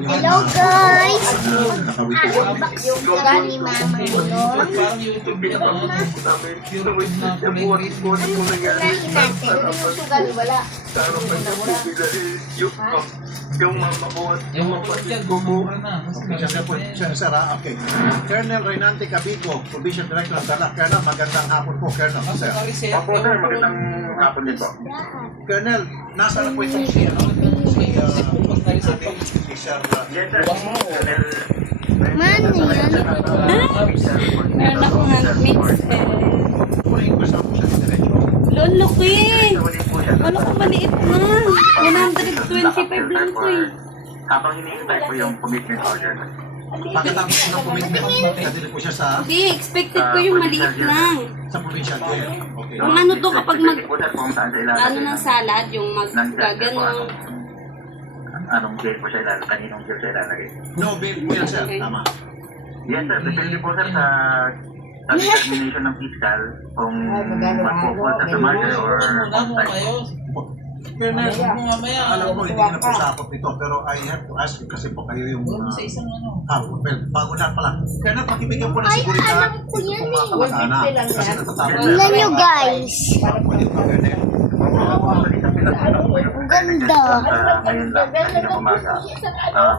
inyong Hello guys! nakawitness. Unbox ka ni Mama Lon. Parang YouTube yan, ano? YouTube na kumikrit mo. Unahin natin. Sugal wala. Yung mamabuhat. Yung mapot yan, gumura na. Okay, siya po, sir, okay. Colonel Reynante Cabico, Provincial Director ng Tarlac. Colonel, magandang hapon po, Colonel. Kasi Sir. kariset. Opo sir, magandang hapon din po. Colonel, nasa na po itong si, ano? Si Sir, Yes sir. Colonel. Mano yan? Meron akong handmix eh. kunin ko sa po siya diretso. Lolo ko eh. Ulit po siya. Wala ko maliit na. 125 lang ko eh. Habang hinihintay po yung commitment order. Pagkatapos po ng commitment, nadili po siya sa Hindi, expected ko yung maliit lang. provincial jail. Okay. Ang ano to kapag mag, Po sir, kung saan sa ilalagay ano ng salad, yung magkaganon. Anong jail po siya ilalagay? Kaninong jail siya ilalagay? No bill po yan, sir. Tama. Yes sir, depende po sir sa determination ng fiscal kung mag-focus sa murder or Ano homicide. kayo? Colonel, Kung mamaya, alam ko hindi na po sakop ito, pero I have to ask you kasi po kayo yung doon sa isang ano. well, bago na pala. Colonel, pakibigyan po ng seguridad. alam ko yan Itong mga kamag-anak. Kasi natatakot. Tingnan nyo guys. Pwede po, Colonel. Ang ganda. Ngayon lang, kanina umaga.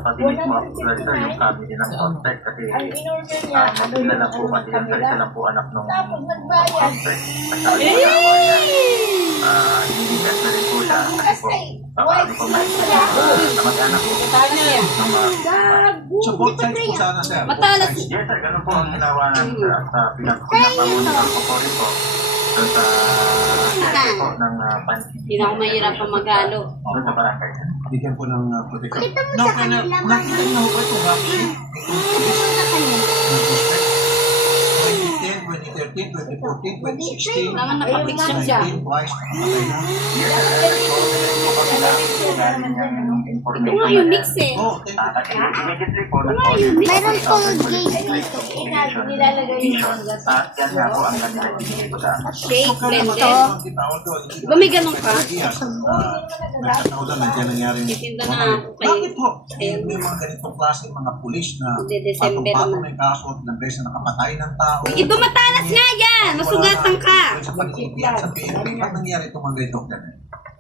Pabilis mo, sir, yung family ng contact kasi mag-ina lang po kasi yung isa lang po anak nung contact. At iniligtas na rin po siya kasi po, paano po may sa mag-anak po. So, both sides po sana, sir. Matalas. Yes sir, ganun po ang ginawa ng pinapamunan ko po rin po doon sa siyempre po ng pansin. Hindi na ako mahirap pa magalo. Doon sa barangay. Bigyan po ng protection. Kita mo No, sa Colonel, kanila, nakita niyo ba ito, Rocky? Sa kanila. 2010, 2013, 2014, 2016, Kailangan nakapicture siya. 2019, twice, namatay na. Yes sir, Ito nga yung mix eh. Oh, thank you. At immediately po, Meron pong gate dito. at yan nga po ang kanilang binigay ko sa Shake, blended. Di ba may ganun ka? Nagkataon na nandiyan nangyari. Titinda na ako kayo. Bakit po? May mga ganitong klase mga pulis na Hindi, December patong-patong naman. may kaso at ng beses na nakapatay ng tao. Ito matalas nga yan! Masugatan ka! Sa panitipian sa PNP, ba't nangyari itong mga ganitong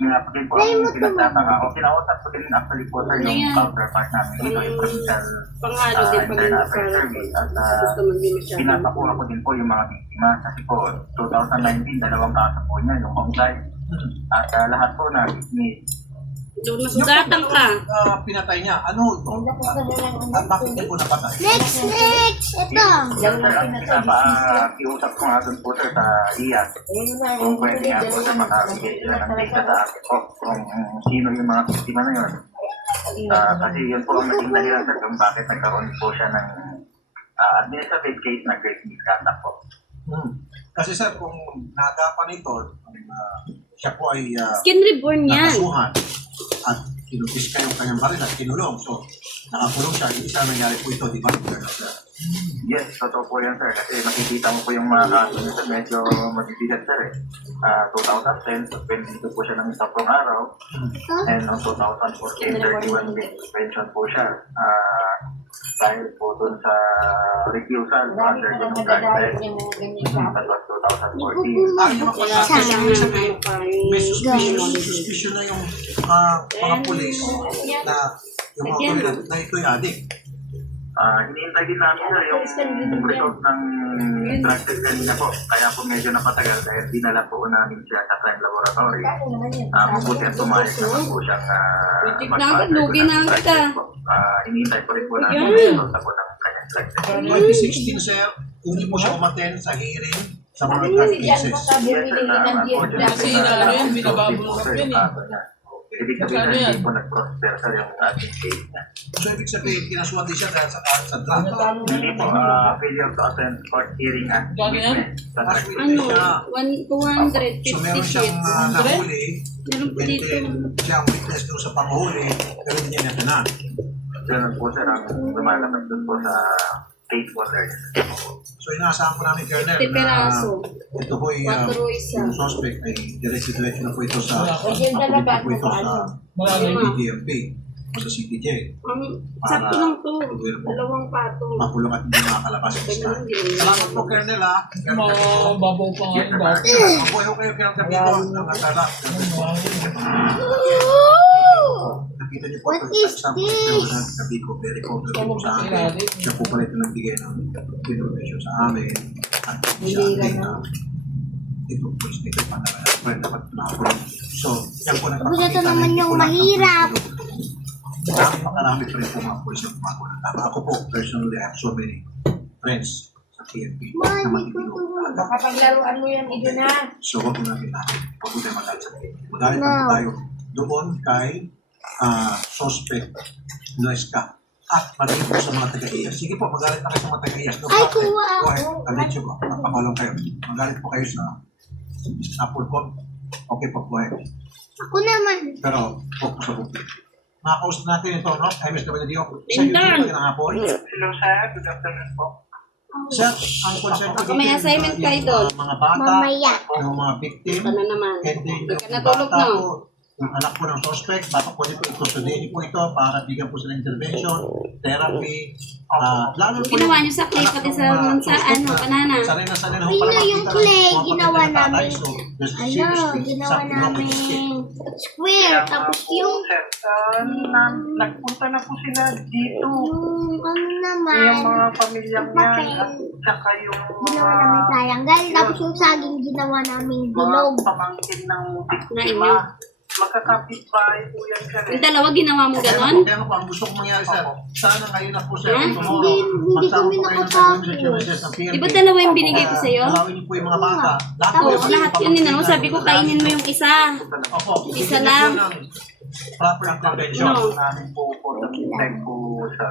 pinapagay po ang pinagtataka o kinausap ko din actually po sir yung counterpart namin dito yung provincial Pangalo din pag internal affairs service at gusto mo hindi masyado. pinapakura ko din po yung mga biktima kasi po 2019 dalawang kaso po niya yung homicide at lahat po na dismiss. Doon masugatan ka. Pinatay niya. Ano ito? At bakit niya po napatay? Next! Ito. Yes sir, at pinapakiusap ko nga doon po sir sa IAS kung pwede nga po sir makabigay sila ng data sa akin po kung sino yung mga biktima na yun. Kasi yun po ang naging dahilan sir kung bakit nagkaroon po siya ng administrative case na great misconduct po. Kasi sir, kung naagapan ito, siya po ay Skin reborn yan. nakasuhan at kinumpis yung kanyang baril at kinulong. So, nakakulong siya. Hindi siya nangyari po ito, di ba? Yes, totoo po yan sir. Kasi makikita mo po yung mga kaso nito medyo mabibigat sir eh. 2010, suspended po siya ng isang araw. And noong 2014, 31 days suspension po siya. Dahil po dun sa refusal under yung guidelines. That was 2014. Ay, yung Kailangan sabihin, pa may suspicion na yung mga pulis na yung mga pulis na ito'y adik. Hinihintay din namin sir yung result ng drug test kanina po. Kaya po medyo napatagal dahil dinala po namin siya sa crime laboratory. Mabuti at pumayag naman po siyang Pitik na agad, lugi na agad ah. Hinihintay po rin po namin Yan. yung result po ng kanyang drug test. 2016, sir, hindi po siya umaten sa hearing sa mga drug cases. Yes sir, Kasi inaano yan, binababulok yan eh. Ibig sabihin na hindi po nag-prosper sir yung ating case niya. So, ibig sabihin, kinasuhan din siya dahil sa drug. Hindi po, failure to attend court hearing at witness. Sa drug test. Ano? So, meron 250 siyang sheets. nahuli, Meron po dito. siya ang witness doon sa panghuli, pero hindi niya natanan. Ganun po sir ang lumalabas doon po sa case order. So, inaasahan po namin, Colonel, 50 peraso. ito po ay 4 isa. yung suspect ay diretso na po ito sa po ito sa Marami. PDMP. o sa CTJ. Sakto lang to. Dalawang patong. Makulong at hindi makakalabas sa stand. Salamat po, Colonel, ha? Babaw pa nga yung dati. Mabuhay ko kayo kailang gabi ko. Namatala. Nakita niyo po What ito is sa this? gabi ko. Very covered po sa amin. Siya po pala ito nagbigay ng information sa amin. At siya ang ito po is ito pa na dapat nakakulong. So, yan po Ito naman yung mahirap. Makarami pa rin po mga pulis yung kumakulang. Ako po, personally, I have so many friends sa PNP na matitino. Kapaglaruan mo yan, Ido na. So, huwag mo natin natin. Huwag mo tayo magalit sa PNP. Magalit naman tayo doon kay suspect Nuesca at magiging po sa mga taga-iyas. Sige po, magalit na kayo sa mga taga-iyas. Ay, kuha ako. Kalit ko, napakulong kayo. Magalit po kayo sa Apple. Okay po po eh. Ako naman. Pero, focus sa bukid. Makakausap natin ito, no? Ay, Mr. Benedict. Intern. Sa hapon. Hello, sir. Good afternoon po. Sir, ang concern ko Ako may assignment yung kayo doon. mga bata, Mamaya. yung mga victim, Ano naman? and then Hindi ka yung natulog, bata no? po, yung anak po ng suspect, baka pwede po itusudihin po ito para bigyan po sila intervention, therapy, lalo po Ginawa niyo sa clay, anak pati ng sa mga mansaan, suspect no, na banana. sanay na sanay na Ayun pala na yung makita clay, ng mga ginawa kapatid na tatay. namin. So, there's Ano, seriously ginawa something wrong with this kid. namin square. Tapos yung, Sir, nagpunta na po sila dito. ano Yung naman, mga pamilyang yan at saka yung ginawa namin triangle. Tapos yung saging ginawa namin bilog. mga pamangkin ng Na inyo. biktima. Magkakapit-bahay po yan, sir. Yung dalawa ginawa mo Kaya ganon? nga po, ang gusto kong mangyari, sir, sana ngayon na po, sir, Ha? tomorrow, Hindi magsama kami po kayo ng nakatapos. sa services ng PNP. Di ba dalawa yung binigay ko sa'yo? Dalawin niyo po yung mga bata. Oo, lahat yun din. Ano, sabi ko, kainin mo yung isa. Opo, Isa bigyan lang. po ng proper intervention. No. Namin po po sa time po sa